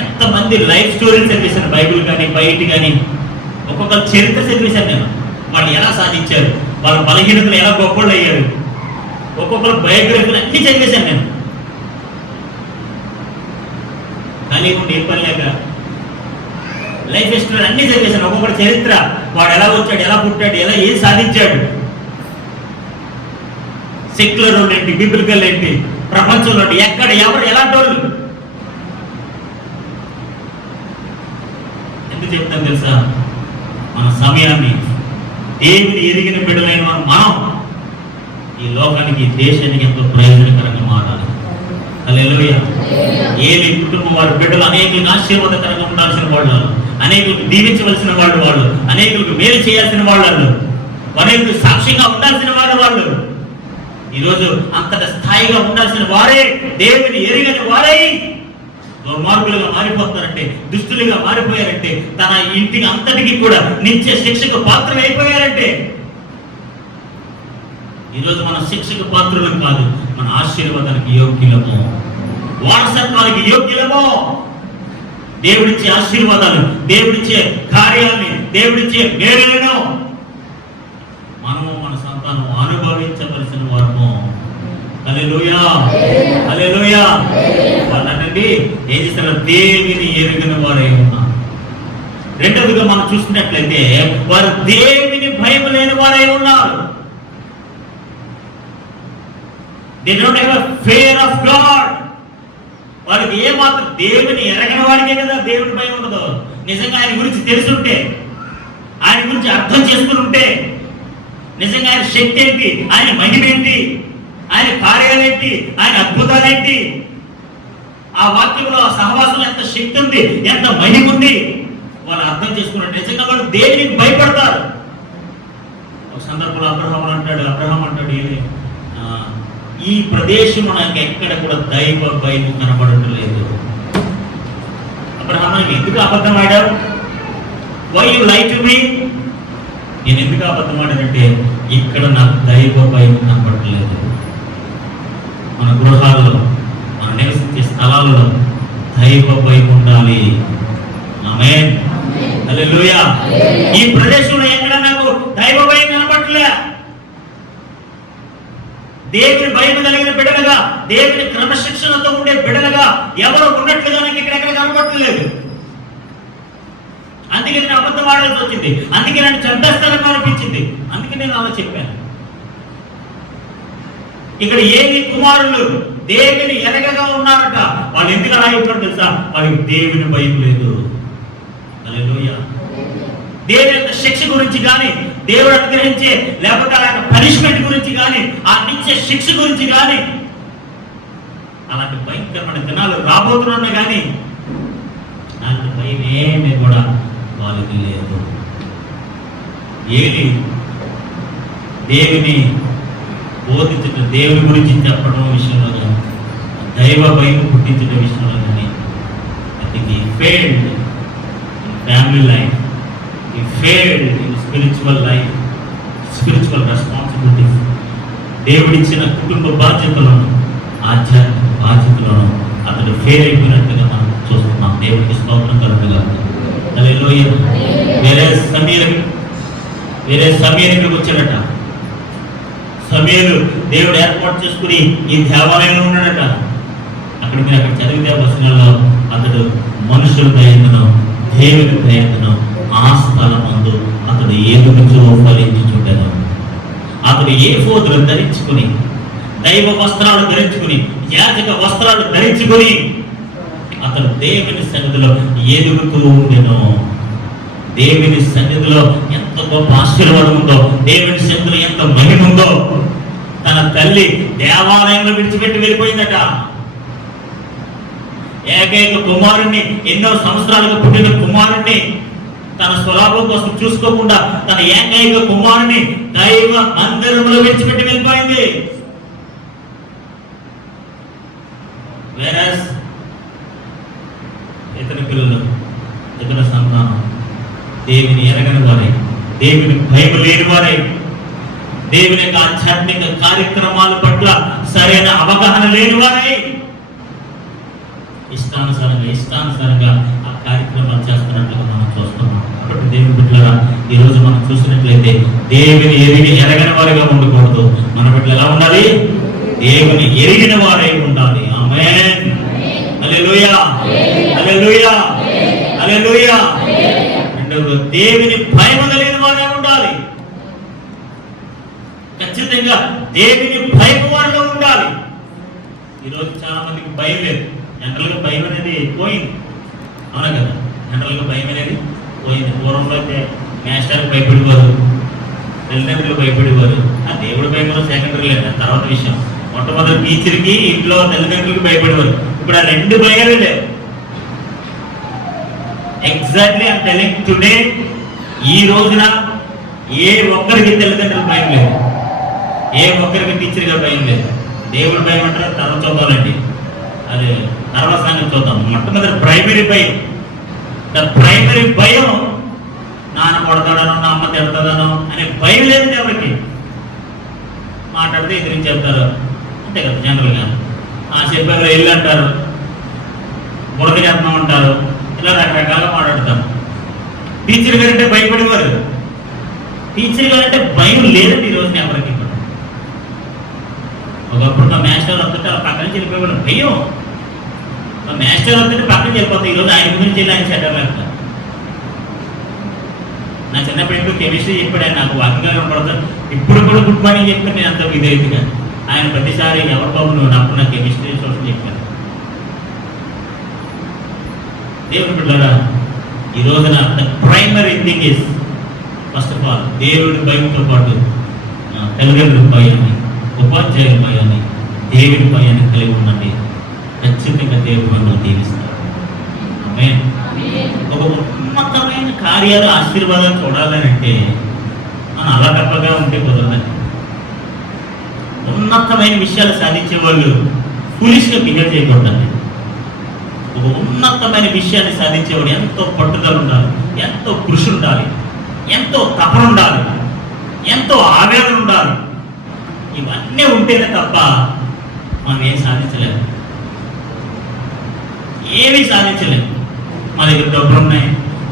ఎంతమంది లైఫ్ స్టోరీస్ చదివేశాను, బైబిల్ కానీ బయట కానీ. ఒక్కొక్క చరిత్ర చదివేశాను నేను. వాళ్ళు ఎలా సాధించారు, వాళ్ళ బలహీనతలు ఎలా గొప్పలు అయ్యారు, ఒక్కొక్కరు బయోగ్రఫీలు అన్ని చదివేశాను నేను. కానీ ఏం పని లేక లైఫ్ హిస్టరీ అన్ని చదివేశాను. ఒక్కొక్కటి చరిత్ర, వాడు ఎలా వచ్చాడు, ఎలా పుట్టాడు, ఎలా ఏం సాధించాడు, సెక్యులర్ ఏంటి, బిబ్లికల్ ఏంటి, ప్రపంచంలో ఎక్కడ ఎవరు ఎలాంటి వాళ్ళు. ఎందుకు చెప్తాను తెలుసా, మన సమయాన్ని దేవుని ఎరిగిన బిడ్డలైన మనం ఈ లోకానికి, దేశానికి ఎంతో ప్రయోజనకరంగా మారాలి. హల్లెలూయా. ఏమి కుటుంబం వారి బిడ్డలు అనేకులకు ఆశీర్వాదకరంగా ఉండాల్సిన వాళ్ళు, అనేకులకు దీవించవలసిన వాళ్ళు, అనేకులకు మేలు చేయాల్సిన వాళ్ళు, అనేకులకు సాక్షిగా ఉండాల్సిన వాళ్ళు ఈరోజు అంతట స్థాయిగా ఉండాల్సిన వారే దేవుని ఎరిగని వారై దుర్మార్గులుగా మారిపోతారంటే, దుష్టులుగా మారిపోయారంటే, తన ఇంటికి అంతటికి కూడా నిత్య శిక్షకు పాత్ర అయిపోయారంటే. ఈరోజు మన శిక్షకు పాత్రలం కాదు, మన ఆశీర్వాదానికి యోగ్యులము, వారసత్వానికి యోగ్యులము. దేవుడిచ్చే ఆశీర్వాదాలు, దేవుడిచ్చే కార్యాలని, దేవుడిచ్చే మేలులను మనము మన సంతానం అనుభవించవలసిన వారము. హల్లెలూయా, హల్లెలూయా. వాళ్ళండి ఏం చేస్తారు, దేవుని ఎరిగిన వారై ఉన్నారు. రెండవదిగా మనం చూసినట్లయితే వారు దేవుని భయం లేని వారై ఉన్నారు. They don't have a fear of God. వాళ్ళకి ఏమాత్రం దేవుని ఎరగని వాడికే కదా దేవుని భయం ఉండదు. నిజంగా ఆయన గురించి తెలుసుంటే, ఆయన గురించి అర్థం చేసుకుని ఉంటే, నిజంగా ఆయన శక్తి ఏంటి, ఆయన మహిమ ఏంటి, ఆయన కార్యాలేంటి, ఆయన అద్భుతాలేంటి, ఆ వాక్యంలో ఆ సహవాసంలో ఎంత శక్తి ఉంది, ఎంత మహిమ ఉంది, వాళ్ళు అర్థం చేసుకున్నట్టు నిజంగా వాళ్ళు దేవునికి భయపడతారు. ఒక సందర్భంలో అబ్రహాం అంటాడు ఈ ప్రదేశం నాకు ఎక్కడ కూడా దైవ భయం కనబడటం లేదు. అబ్రహాం ఎందుకు అబద్ధం ఆడావు, వై యు లై టు మీ, నేను ఎందుకు అబద్ధం ఆడానంటే ఇక్కడ నాకు దైవ భయం కనబడట్లేదు. మన గృహాల్లో, మన నివసించే స్థలాల్లో దైవ భయం ఉండాలి. ఆమేన్, హల్లెలూయా. ఈ ప్రదేశంలో ఎక్కడ నాకు దైవ భయం కనబడట్లే. దేవుని భయం కలిగిన బిడ్డలుగా, దేవుని క్రమశిక్షణతో ఉండే బిడ్డలుగా ఎవరు ఉన్నట్లుగా నాకు ఇక్కడెక్కడ కనబడట్లేదు. అందుకే నేను అబద్ధం ఆడాల్సి వచ్చింది, అందుకే నన్ను చంపేస్తానని అనిపించింది, అందుకే నేను అలా చెప్పాను. ఇక్కడ ఏమి కుమారులు దేవుని ఎరగగా ఉన్నారట, వాళ్ళు ఎందుకు అలా అయిపోయారు తెలుసా, వాళ్ళకి దేవుని భయం లేదు. హల్లెలూయా. దేవుని యొక్క శిక్ష గురించి కానీ, దేవుడు అనుగ్రహించే లేకపోతే ఆ యొక్క పనిష్మెంట్ గురించి కానీ, ఆ నిత్య శిక్ష గురించి కానీ, అలాంటి భయంకరమైన దినాలు రాబోతున్నా కానీ అలాంటి భయం ఏమీ కూడా వాళ్ళకి లేదు. ఏది దేవుని బోధించడం, దేవుని గురించి చెప్పడం విషయంలో కానీ, దైవ భయం పుట్టించడం విషయంలో కానీ, అది failed in family life, he failed in spiritual life, spiritual responsibilities. దేవుడిచ్చిన కుటుంబ బాధ్యతలను, ఆధ్యాత్మిక బాధ్యతలను అతడు ఫెయిల్ అయిపోయినట్టుగా మనం చూస్తున్నాం. దేవుడికి స్తోత్రం కలుగుగా. హల్లెలూయా. వేరే సమీరుడికి వచ్చాడట. సమీరు దేవుడు ఏర్పాటు చేసుకుని ఈ దేవాలయంలో ఉన్నాడట. అక్కడ చదివితే వచనాల్లో అతడు మనుషుల దయందును దేవుని దయందును ఆ స్థలమందు అతడు ఏదుగుచో ఫలించుచుండెను. అతడు ఏఫోదులను ధరించుకుని, దైవ వస్త్రాలు ధరించుకుని, యాజక వస్త్రాలు ధరించుకుని అతడు దేవుని సన్నిధిలో ఎదుగుతూ ఉండెను. దేవుని సన్నిధిలో ఎంత గొప్ప ఆశీర్వాదం ఉందో, దేవుని సన్నిధిలో ఎంత మహిమ ఉందో. తన తల్లి దేవాలయంలో విడిచిపెట్టి వెళ్ళిపోయిందట. ఏకైక కుమారుణ్ణి, ఎన్నో సంవత్సరాలుగా పుట్టిన కుమారుణ్ణి తన స్వలాభం కోసం చూసుకోకుండా తన ఏకైక కుమారుని దైవ మందిరంలో విడిచిపెట్టి వెళ్ళిపోయింది. వేరస్ ఇతని పిల్లలు, ఇతని సంతానం దేవుని ఎరగని వారై, దేవుని భయం లేని వారై, దేవుని యొక్క ఆధ్యాత్మిక కార్యక్రమాల పట్ల సరైన అవగాహన లేని వారై ఇష్టానుసారంగా ఆ కార్యక్రమాలు చేస్తున్నట్లుగా మనం చూస్తున్నాం. కాబట్టి దేవుని బిడ్డలారా, ఈరోజు మనం చూసినట్లయితే దేవుని ఎరగని వారిగా ఉండకూడదు. మన బిడ్డలు ఎలా ఉండాలి? దేవుని ఎరిగిన వారై ఉండాలి. ఆమేన్. హల్లెలూయా, హల్లెలూయా, హల్లెలూయా. రెండవది, దేవుని భయం కలిగిన వారై ఉండాలి. ఖచ్చితంగా దేవుని భయం వారిలో ఉండాలి. ఈరోజు చాలా మందికి భయం లేదు. జనరల్గా భయం అనేది పోయింది, అవునా కదా? జనరల్గా భయం అనేది పోయింది. పూర్వంలో అయితే మేస్టర్కి భయపడేవారు, తల్లిదండ్రులు భయపడేవారు. ఆ దేవుడి భయం కూడా సెకండరీ లేదు, తర్వాత విషయం. మొట్టమొదటి టీచర్కి, ఇంట్లో తల్లిదండ్రులకి భయపడేవారు. ఇప్పుడు ఆ రెండు భయాలు లేవు. ఎగ్జాక్ట్లీ ఐమ్ టెల్లింగ్ టుడే, ఈ రోజున ఏ ఒక్కరికి తల్లిదండ్రులకు భయం లేదు, ఏ ఒక్కరికి టీచర్గా భయం లేదు. దేవుడి భయం అంటారు తర్వాత చూద్దామండి, అది తర్వాత సంగతి చూద్దాం. మొట్టమొదటి ప్రైమరీ భయం, ప్రైమరీ భయం నాన్న కొడతాడనో, నా అమ్మ తిడతాడనో అనే భయం లేదండి ఎవరికి. మాట్లాడితే ఎదురించి చెప్తారు, అంతే కదా జనరల్గా. చెప్పారు వెళ్ళి అంటారు, బురద చేద్దాం అంటారు, ఇలా రకరకాలుగా మాట్లాడతారు. టీచర్ గారంటే భయపడేవారు. టీచర్ గారంటే భయం లేదండి ఈ రోజున ఎవరికి. ఒకప్పుడు మా మాస్టర్ వస్తుంటే అలా పక్కన నుంచి వెళ్ళిపోయేవాడు, భయం. మా మాస్టర్ వస్తుంటే పక్కన వెళ్ళిపోతాయి. ఈరోజు ఆయన గురించి వెళ్ళి ఆయన చెడ్డ పెడతారు. నా చిన్నప్పుడు కెమిస్ట్రీ చెప్పాడు ఆయన, నాకు వాకింగ్గా పడతాను. ఇప్పుడు కూడా గుడ్ మార్నింగ్ చెప్తాను నేను అంత విధేయతగా. ఆయన ప్రతిసారి ఎవరి బాబు నువ్వు నాకు నా కెమిస్ట్రీ సోషల్ చెప్పాను. దేవుడి బిడ్డలారా, ఈ రోజున the primary thing is first of all దేవుడి భయంతో పాటు తల్లిదండ్రుల భయాన్ని, ఉపాధ్యాయుల భయాన్ని, దేవుడి భయాన్ని కలిగి ఉండండి. ఖచ్చితంగా దేవుడు మనం దీవిస్తారు. ఆమేన్. ఒక ఉన్నతమైన కార్యాలు, ఆశీర్వాదాలు చూడాలని అంటే మనం అలా తప్పగా ఉంటే కుదరదండి. ఉన్నతమైన విషయాలు సాధించే వాళ్ళు ఫూలిష్గా బిహేవ్ చేయకూడదండి. ఒక ఉన్నతమైన విషయాన్ని సాధించేవాడు ఎంతో పట్టుదల ఉండాలి, ఎంతో కృషి ఉండాలి, ఎంతో తపన ఉండాలి, ఎంతో ఆవేదన ఉండాలి. ఇవన్నీ ఉంటేనే తప్ప మనం ఏం సాధించలేము, ఏమీ సాధించలేము. మా దగ్గర డబ్బులు ఉన్నాయి,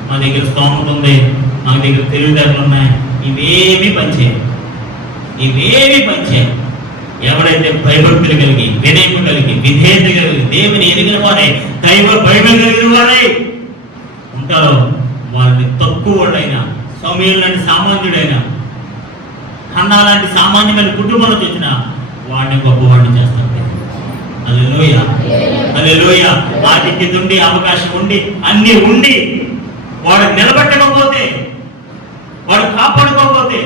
మా దగ్గర స్తోమత ఉంది, మా దగ్గర తెలివితేటలు ఉన్నాయి, ఇవేమీ పనిచేయవు, ఇవేమీ పనిచేయవు. ఎవరైతే భయభక్తులు కలిగి, వినయము కలిగి, విధేయత కలిగి, దేవుని ఎరిగిన వారే, దైవ భయం కలిగిన వారే ఉంటారో వారిని తక్కువ వాడైనా, సమూయేలు లాంటి సామాన్యుడైన, హన్నా లాంటి సామాన్యమైన కుటుంబంలో తెచ్చిన వాడిని గొప్పవాడిని చేస్తారు. హల్లెలూయా, హల్లెలూయా. వాటికి ఉండి అవకాశం ఉండి అన్ని ఉండి వాడు నిలబెట్టకపోతే, వాడు కాపాడుకోకపోతే,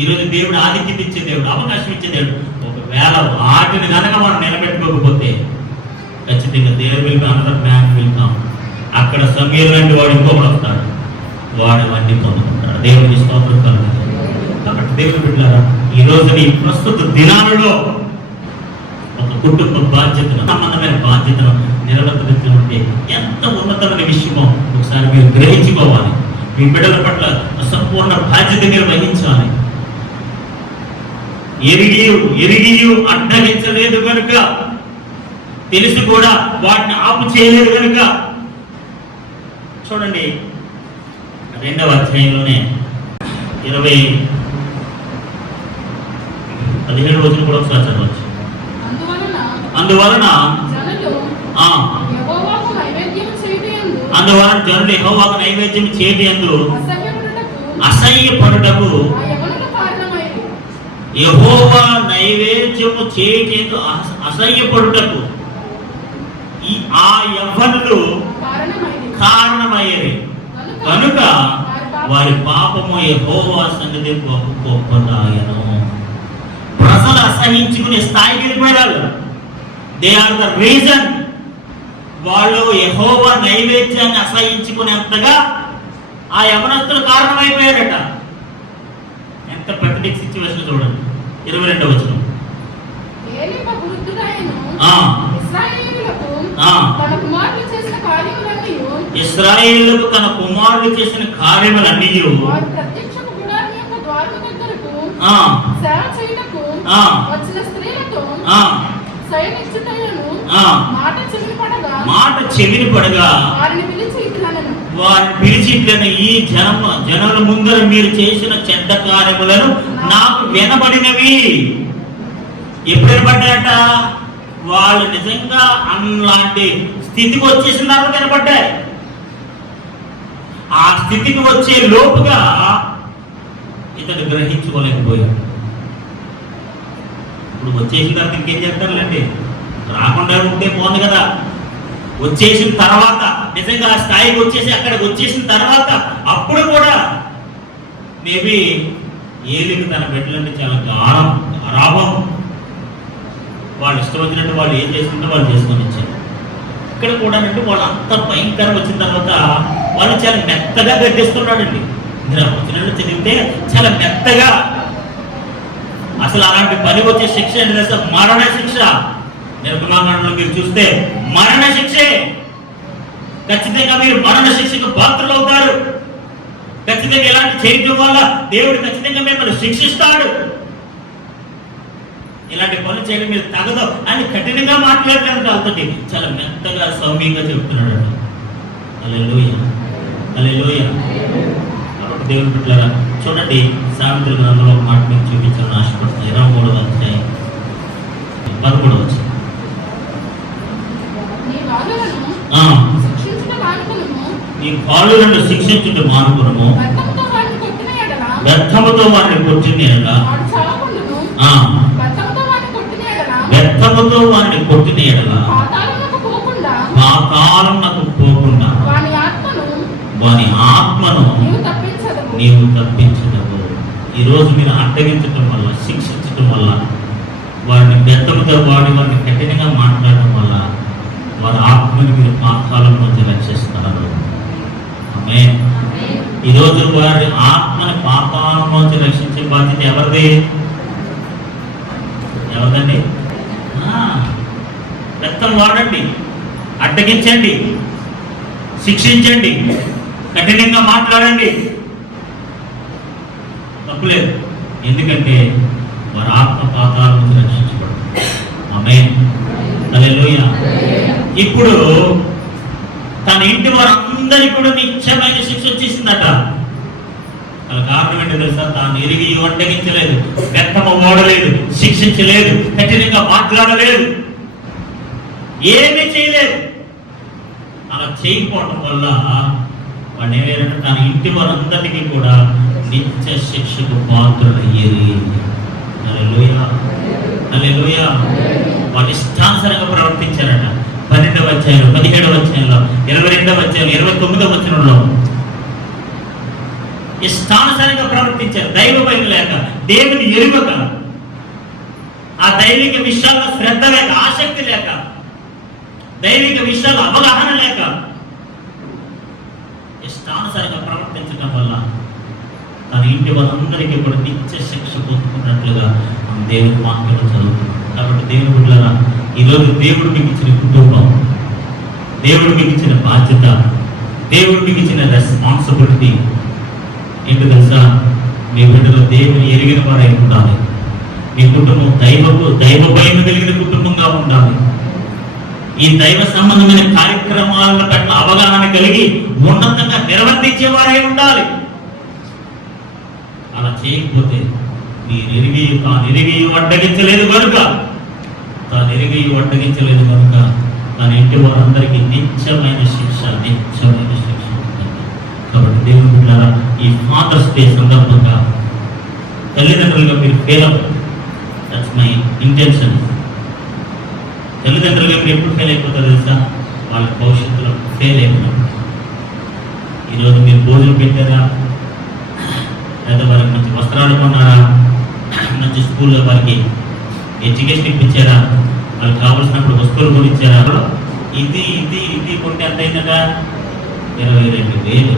ఈరోజు దేవుడు ఆధిక్యత ఇచ్చే దేవుడు, అవకాశం ఇచ్చే దేవుడు. ఒకవేళ వాటిని కనుక మనం నిలబెట్టుకోకపోతే ఖచ్చితంగా దేవుడు will another man will come. అక్కడ సమూయేలు లాంటి వాడు ఇంకొకడు వస్తాడు, వాడు అవన్నీ పొందుకుంటాడు. దేవుడికి స్తోత్రం కలుగుతుంది. కాబట్టి దేవుని బిడ్డలారా, ఈ రోజు ఈ ప్రస్తుత దినాలలో ఒక కుటుంబ బాధ్యతను, సంబంధమైన బాధ్యతను నిలబెట్టుకుంటే ఎంత ఉన్నతమైన విషయమో ఒకసారి మీరు గ్రహించుకోవాలి. మీ బిడ్డల పట్ల సంపూర్ణ బాధ్యత మీరు వహించాలి. ఎరిగియు అడ్డగించలేదు కనుక, తెలిసి కూడా వాటిని ఆపు చేయలేదు కనుక. చూడండి 2వ అధ్యాయంలోనే 17 రోజులు కూడా ఒకసారి చదవచ్చు. అందువలన జనులు యెహోవాకు నైవేద్యం చేయటయందు అసహ్యపడుటకు, యెహోవా నైవేద్యము చేయటందు అసహ్యపడుటకు ఆ యవ్వనులు కారణమయ్యేది కనుక వారి పాపము యెహోవా సన్నిధి గొప్పదాయను. ప్రజలు అసహించుకునే స్థాయికి వెళ్ళిపోయారు. They are the reason. వాళ్ళు యెహోవా నైవేద్యాన్ని అసహించుకునేంతగా ఆ యవనస్తులు కారణమైపోయారట. ఎంత పెథటిక్ సిచ్యువేషన్ చూడండి. 22వ వచనం. ఇశ్రాయేలులకు తన కుమారుడు చేసిన కార్యములన్నీ మాట చెవిని పడగా వారిని పిలిచి ఇట్లను, ఈ జనుల ముందర మీరు చేసిన చెడ్డ కార్యములను నాకు వినబడినవి. ఎప్పుడు వినబడ్డాయట? వాళ్ళు నిజంగా అలాంటి స్థితికి వచ్చేసిన తర్వాత వినబడ్డాయి. ఆ స్థితికి వచ్చే లోపుగా ఇతడు గ్రహించుకోలేకపోయాడు. ఇప్పుడు వచ్చేసిన తర్వాత ఇంకేం చేస్తారులేండి, రాకుండా ఉంటే బాగుంది కదా. వచ్చేసిన తర్వాత నిజంగా ఆ స్థాయికి వచ్చేసి అక్కడికి వచ్చేసిన తర్వాత అప్పుడు కూడా మేబీ ఏలికి తన బిడ్డలంటే చాలా గారాభం. వాళ్ళు ఇష్టం వచ్చినట్టు వాళ్ళు ఏం చేసుకుంటే వాళ్ళు చేసుకొని వచ్చారు. ఇక్కడ కూడా అంటే వాళ్ళు అంత భయంకరం వచ్చిన తర్వాత వాళ్ళు చాలా మెత్తగా గడ్డిస్తున్నాడండి. వచ్చినట్టు చదివితే చాలా మెత్తగా. అసలు అలాంటి పని వచ్చే శిక్ష ఏంటి? అసలు మరణ శిక్ష. నిర్గమాకాండంలో మీరు చూస్తే మరణ శిక్షే. ఖచ్చితంగా మీరు మరణ శిక్షకు పాత్రలు అవుతారు. ఖచ్చితంగా ఇలాంటి చేయడం వల్ల దేవుడు ఖచ్చితంగా మిమ్మల్ని శిక్షిస్తాడు. ఇలాంటి పనులు చేయడం మీరు తగదు అని కఠినంగా మాట్లాడడానికి అవుతుంది. చాలా మెత్తగా సౌమ్యంగా చెప్తున్నాడు. హల్లెలూయా, హల్లెలూయా. కాబట్టి దేవుని బిడ్డలారా చూడండి, సామెతల గ్రంథంలో ఒక మాట మీకు చూపించాలని ఆశపడుతుంది. 23వ అధ్యాయం 11వ వచనం. నీ కాళ్ళను శిక్షించుట మానుకునము, వ్యర్థముతో వారిని కొట్టిన ఎడల, వ్యర్థముతో వారిని కొట్టిన ఎడల పాతాళమునకు పోకుండా వాని ఆత్మను నీవు తప్పించదవు. ఈరోజు మీరు అడ్డగించటం వల్ల, శిక్షించటం వల్ల, వారిని వ్యర్థముతో వారిని కఠినంగా మాట్లాడటం వల్ల వారి ఆత్మని మీరు పాతాళం నుంచి రక్షిస్తారు. ఆమేన్. ఈరోజు వారి ఆత్మని పాతాళం నుంచి రక్షించే బాధ్యత ఎవరిది? ఎవరిదండి? రక్తం వాడండి, అడ్డగించండి, శిక్షించండి, కఠినంగా మాట్లాడండి, తప్పులేదు. ఎందుకంటే వారి ఆత్మ పాతాళం నుంచి రక్షించబడుతుంది. ఆమేన్, హల్లెలూయా. ఇప్పుడు తన ఇంటి వారందరికీ కూడా నిత్యమైన శిక్ష వచ్చేసిందట. కారణం ఏంటో తెలుసా? తాను ఎరిగి అడ్డగించలేదు, వ్యర్థము ఓడలేదు, శిక్షించలేదు, కఠినంగా మాట్లాడలేదు, ఏమీ చేయలేదు. అలా చేయకపోవడం వల్ల వాడు ఏమైనా తన ఇంటి వారందరికీ కూడా నిత్య శిక్షకు పాత్రులయ్యేది. హల్లెలూయా, హల్లెలూయా. వాటి ఇష్టానుసారంగా ప్రవర్తించారట. 12వ అధ్యాయం 17వ అధ్యాయంలో 22వ అధ్యాయం 29వ వచనంలో ఇష్టానుసారంగా ప్రవర్తించారు. దైవ భయం లేక, దేవుని ఎరుగక, ఆ దైవిక విషయాల్లో శ్రద్ధ లేక, ఆసక్తి లేక, దైవిక విషయాల్లో అవగాహన లేక ఇష్టానుసారంగా ప్రవర్తించడం వల్ల తన ఇంటి వారందరికీ కూడా నిత్య శిక్ష పొందుకున్నట్లుగా మనం దేవుని వాక్యంలో చదువుతున్నాం. కాబట్టి దేవుని బిడ్డలారా, ఈరోజు దేవుడు మీకు ఇచ్చిన కుటుంబం, దేవుడు మీకు ఇచ్చిన బాధ్యత, దేవుడు మీకు ఇచ్చిన రెస్పాన్సిబిలిటీ ఏంటో తెలుసా? మీ బిడ్డలో దేవుని ఎరిగిన వారై ఉండాలి. మీ కుటుంబం దైవ భయం కలిగిన కుటుంబంగా ఉండాలి. ఈ దైవ సంబంధమైన కార్యక్రమాల పట్ల అవగాహన కలిగి ఉన్నతంగా నిర్వర్తించేవారై ఉండాలి. అలా చేయకపోతే తాను ఎరిగి అడ్డగించలేదు కనుక తన ఇంటి వారందరికీ నిత్యమైన శిక్ష కాబట్టి దేవుని బిడ్డలారా, ఈ ఫాదర్స్ డే సందర్భంగా తల్లిదండ్రులుగా మీరు ఫెయిల్ అవ్వరు. That's my intention. తల్లిదండ్రులుగా మీరు ఎప్పుడు ఫెయిల్ అయిపోతారు తెలుసా? వాళ్ళ భవిష్యత్తులో ఫెయిల్ అయిపోయినప్పుడు. ఈరోజు మీరు భోజనం పెట్టారా, లేదా వారికి మంచి వస్త్రాలు కొన్నారా, మంచి స్కూల్లో వారికి ఎడ్యుకేషన్ ఇప్పించారా, వాళ్ళకి కావాల్సినప్పుడు వస్తువులు కూడా ఇచ్చారా? ఇది కొంటే ఎంత అయిందట? 22,000.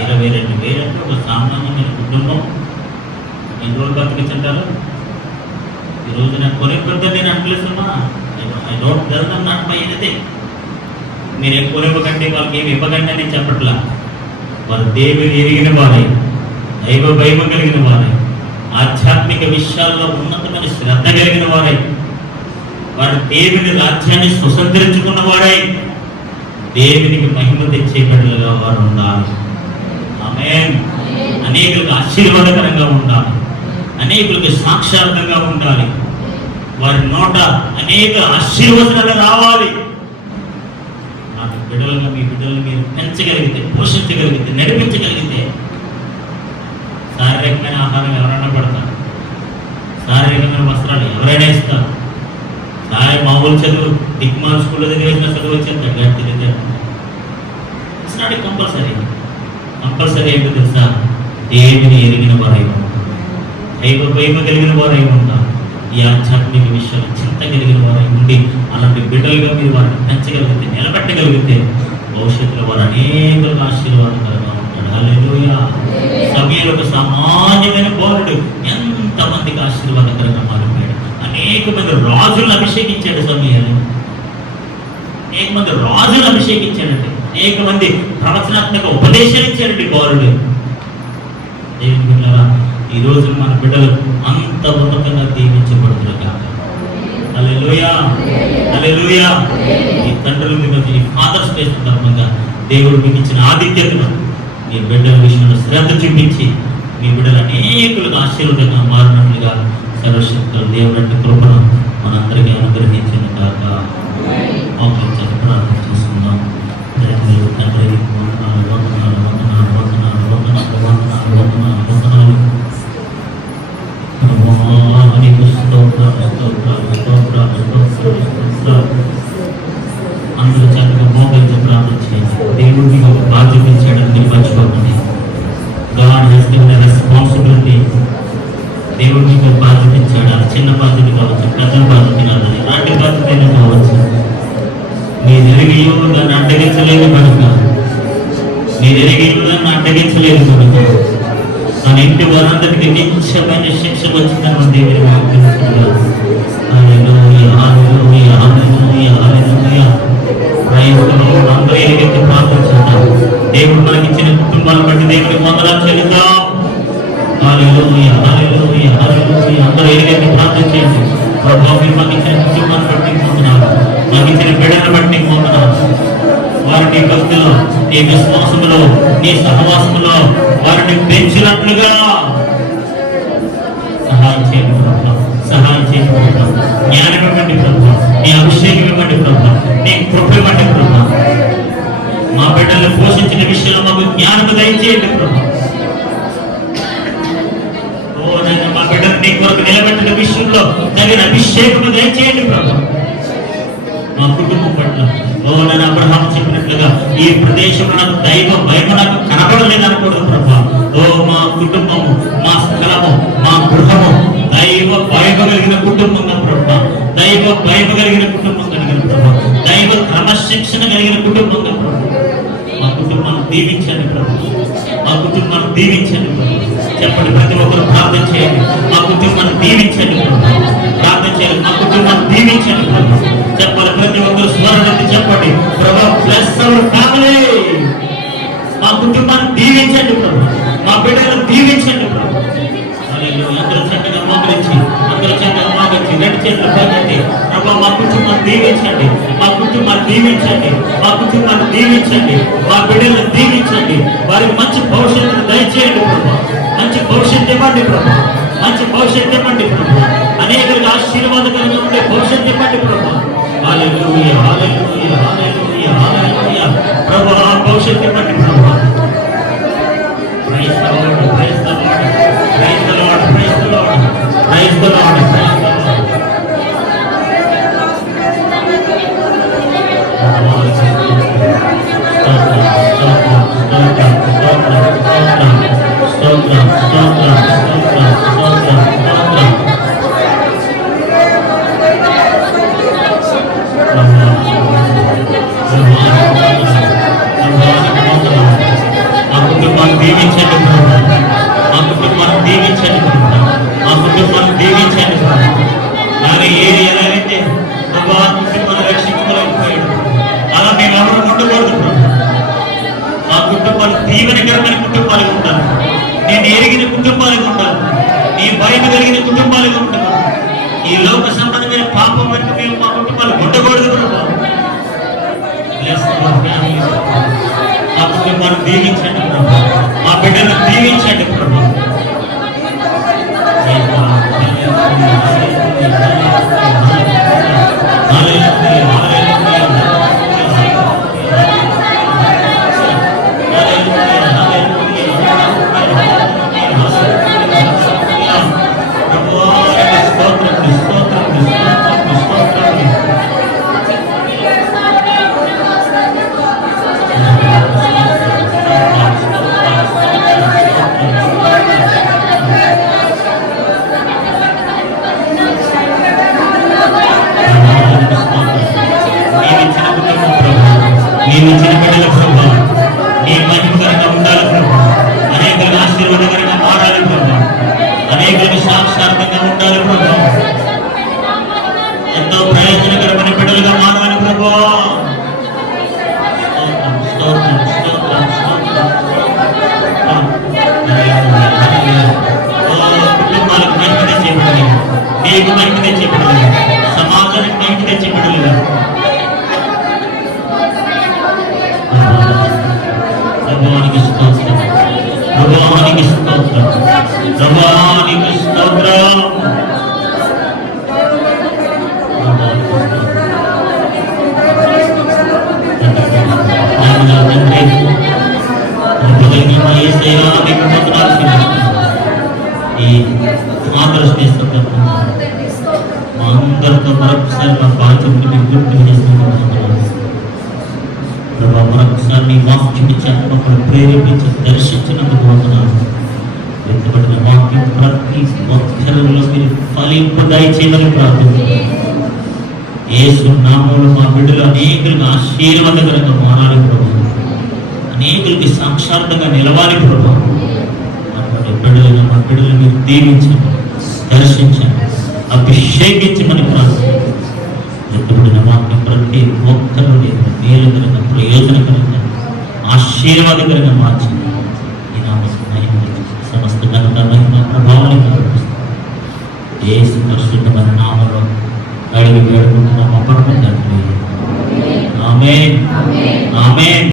22,000 అంటే ఒక సామాన్యమైన కుటుంబం ఎన్ని రోజులు బతికించారు? ఈరోజు నాకు కొనిపెడితే నేను అంటలేస్తున్నా, I don't tell them not buy anything. మీరేం కొనివ్వకండి, వాళ్ళకి ఏమి ఇవ్వకండి అని చెప్పట్లా. వారు దేవుని ఎరిగిన వారై, దైవ భయం కలిగిన వారై, ఆధ్యాత్మిక విషయాల్లో ఉన్నతమైన శ్రద్ధ కలిగిన వారై, వారు దేవుని రాజ్యాన్ని స్వతంత్రించుకున్న వారై దేవునికి మహిమ తెచ్చే బిడ్డలుగా వారు ఉండాలి. ఆమేన్. అనేకులకు ఆశీర్వాదకరంగా ఉండాలి, అనేకులకు సాక్షాత్తంగా ఉండాలి. వారి నోట అనేక ఆశీర్వచనాలు రావాలి. నాకు బిడ్డలుగా మీ బిడ్డలను మీరు పెంచగలిగితే, పోషించగలిగితే, నడిపించగలిగితే శారీరకమైన ఆహారం ఎవరైనా పడతారు, శారీరకమైన వస్త్రాలు ఎవరైనా ఇస్తారు. మామూలు చదువు దిక్మాల స్కూల్లో దగ్గర వేసిన చదువు వచ్చేస్తాడు గట్టి. ఇట్స్ నాట్ కంపల్సరీ ఏంటో తెలుసా? దేవుని ఎరిగిన వారై ఉంటారు, దైవ ప్రేమ కలిగిన వారై ఉంటారు, ఈ ఆధ్యాత్మిక విషయాలు చింత కలిగిన వారై ఉండి అలాంటి బిడ్డలుగా మీరు వారిని పెంచగలిగితే, నిలబెట్టగలిగితే భవిష్యత్తులో వారు అనేకులుగా ఆశీర్వాదకరంగా ఉంటాడు. హల్లెలూయా. సమయంలో ఒక సామాన్యమైన పౌరుడు ఎంతమందికి ఆశీర్వాదకరంగా మారిపోయాడు. అనేక మంది రాజులను అభిషేకించాడు సమయాన్ని, అనేక మంది రాజులను అభిషేకించాడండి, అనేక మంది ప్రవచనాత్మక ఉపదేశాలు ఇచ్చాడండి పౌరుడు. ఈ రోజు మన బిడ్డలు అంత ఉన్నతంగా దీవించబడుతున్నారు కాక. హల్లెలూయా, హల్లెలూయా. ఈ తండ్రులు మీకు ఈ ఫాదర్స్ డే సందర్భంగా దేవుడు మీకు ఇచ్చిన ఆధిక్యతను మీ బిడ్డల విషయంలో శ్రద్ధ చూపించి మీ బిడ్డలు అనేకులకు ఆశీర్వాదంగా మారినట్లుగా సర్వశక్తులు దేవుడి కృపను మనందరికీ అనుగ్రహించిన కాక. ప్రార్థన చేసుకుందాం. తండ్రి వందనాలు వందనాలు వందనాలు వందనాలు వందనాలు వందనాలు వందనాలు వందనాలు. అందరూ చక్కగా మోకరించి ప్రార్థన చేయండి. దేవుడు మీకు ఒక బాధ్యత ఇచ్చాడని మీరు మర్చిపోకండి. God has given a responsibility. దేవుడు మీకు బాధ్యత ఇచ్చాడు. అది చిన్న బాధ్యత కావచ్చు, పెద్ద బాధ్యత కాదు, ఎలాంటి బాధ్యత అయినా కావచ్చు. మీరు ఎరిగియో దాన్ని అడ్డగించలేదు కనుక, మీరు ఎరిగియో దాన్ని అడ్డగించలేదు కనుక మన ఇంటి వారందరికీ నిత్యమైన శిక్ష వచ్చిందని దేవుని వాగ్దానం. హల్లెలూయా, హల్లెలూయా, హల్లెలూయా, హల్లెలూయా. క్రైస్తవులు అందరూ ఎరిగి ప్రార్థన చేద్దాం. దేవుడు మనకి ఇచ్చిన కుటుంబాలను బట్టి దేవుడికి వందనాలు చెల్లిద్దాం. హల్లెలూయా, హల్లెలూయా, హల్లెలూయా. అందరూ ఎరిగి ప్రార్థన చేయండి. ప్రభువా, మీరు మాకు ఇచ్చిన కుటుంబాన్ని బట్టి వందనాలు, మాకు ఇచ్చిన బిడ్డలను బట్టి వందనాలు. వారిని భక్తిలో, నీ విశ్వాసములో, నీ సహవాసములో వారిని పెంచినట్లుగా సహాయం చేయండి ప్రభువా, సహాయం చేయండి ప్రభువా. జ్ఞానం ఇవ్వండి ప్రభువా, నీ అభిషేకం ఇవ్వండి ప్రభువా, నీ కృప ఇవ్వండి ప్రభువా. మా బిడ్డలను పోషించిన విషయంలో మాకు జ్ఞానం దయచేయండి ప్రభువా. ఓ నేను మా బిడ్డను నీ కొరకు నిలబెట్టిన విషయంలో తగిన అభిషేకం దయచేయండి ప్రభువా. మా కుటుంబం పట్ల ఓ నేను అబ్రహాం చెప్పినట్లుగా ఈ ప్రదేశంలో నాకు దైవ భయం నాకు కనపడలేదు అనకూడదు ప్రభా. ఓ మా కుటుంబము, మా స్థలము, మా గృహము దైవ భయం కలిగిన కుటుంబంగా ప్రభా, దైవ భయం కలిగిన కుటుంబం కలిగిన ప్రభా, దైవ క్రమశిక్షణ కలిగిన కుటుంబంగా ప్రభా. మా కుటుంబాన్ని దీవించండి ప్రభా, మా కుటుంబాన్ని దీవించండి ప్రభా. చెప్పండి, ప్రతి ఒక్కరు ప్రార్థన చేయండి. మా కుటుంబాన్ని దీవించండి ప్రభా, ప్రార్థన చేయండి. మా కుటుంబాన్ని దీవించండి ప్రభా. చెప్పాలి, ప్రతి ఒక్కరు స్వరాన్ని చెప్పండి. ప్రభా, బ్లెస్ అవర్ ఫ్యామిలీ. మా కుటుంబాన్ని దీవించండి ప్రభా, మా బిడ్డలను దీవించండి ప్రభా. అందరూ చక్కగా మోకరించి, అందరూ చక్కగా మోకరించి రెండు చేతులు పైకి ప్రభా, మా కుటుంబాన్ని దీవించండి, మా కుటుంబాన్ని దీవించండి, మా కుటుంబాన్ని దీవించండి, మా బిడ్డలను దీవించండి. వారికి మంచి భవిష్యత్తును దయచేయండి ప్రభా, మంచి భవిష్యత్తు ఇవ్వండి ప్రభా, మంచి భవిష్యత్తు ఇవ్వండి ప్రభా. అనేకులకు ఆశీర్వాదకరంగా ఉండే భవిష్యత్తు ఇవ్వండి ప్రభా. హల్లెలూయా, హల్లెలూయా, హల్లెలూయా, హల్లెలూయా. ప్రభా, భవిష్యత్తు ఇవ్వండి ప్రభా. Praise the Lord, praise the Lord, praise the Lord, praise the Lord, praise the Lord, praise the Lord. దీవించండి మా కుటుంబాన్ని దీవించండి కానీ ఏది ఎలా అయితే ప్రభావ కుటుంబాన్ని రక్షించుకోలేకపోయాడు అలా మేము ఎవరు ఉండకూడదు మా కుటుంబాలు దీవెనకరమైన కుటుంబాలుగా ఉండాలి నేను ఎరిగిన కుటుంబాలుగా ఉండాలి నీ భయం కలిగిన కుటుంబాలుగా ఉండాలి ఈ లోక సంబంధమైన పాపం వెనుక మేము మా కుటుంబాలు ఉండకూడదు ప్రభావ మా కుటుంబాన్ని దీవించండి ప్రభావ మా బిడ్డలను దీవించండి ప్రభావ నీవు ఇచ్చిన బిడ్డల ప్రభావ నీ మహిమకరంగా ఉండాలి ప్రభావ అనేకులకు ఆశీర్వాదకరంగా మారాలి ప్రభావ అనేకులకు సాక్షాత్తంగా ఉండాలి ప్రభావ ఎంతో ప్రయోజనకరమైన బిడ్డలుగా మారాలి ప్రభావ కుటుంబాలకు మహిమ తెచ్చే బిడ్డలుగా నీకు మహిమ తెచ్చే బిడ్డలుగా సమాజానికి మహిమ తెచ్చే బిడ్డలుగా ప్రభువానికి స్తోత్రం ప్రభువానికి స్తోత్రం ప్రభువానికి స్తోత్రం ఈ ఆదర్శ మా అందరితో మరొకసారి మా బాధ్యతని గుర్తు చేసుకుంటున్నాం ప్రభావ మరొకసారి నీ వాక్యుని చెప్పకుండా ప్రేరేపించి దర్శించినందుకు వందనాలు వెతబడిన వాక్యం ప్రతి ఒక్కరిలో మీరు ఫలింపు దయచేయమని ప్రార్థిస్తున్నాను యేసు నామములో మా బిడ్డలు అనేకులకు ఆశీర్వాదకరంగా మారాలి ప్రభావ అనేకులకి సాక్షాత్తంగా నిలవాలి ప్రభావ బిడ్డలైన మా బిడ్డలు మీరు దీవించండి దర్శించండి అభిషేకించమని ప్రార్థన ఎత్తబడిన వాక్యం ప్రతి ఒక్కరు మేలుకరంగా ప్రయోజనకరంగా ఆశీర్వాదకరంగా మార్చింది ఈ నామస్మరణ సమస్త ఘనత మహిమ ప్రభావాన్ని యేసు పరిశుద్ధమైన నామములో అడిగి వేడుకుంటున్నాం అప్పటి ఆమేన్ ఆమేన్.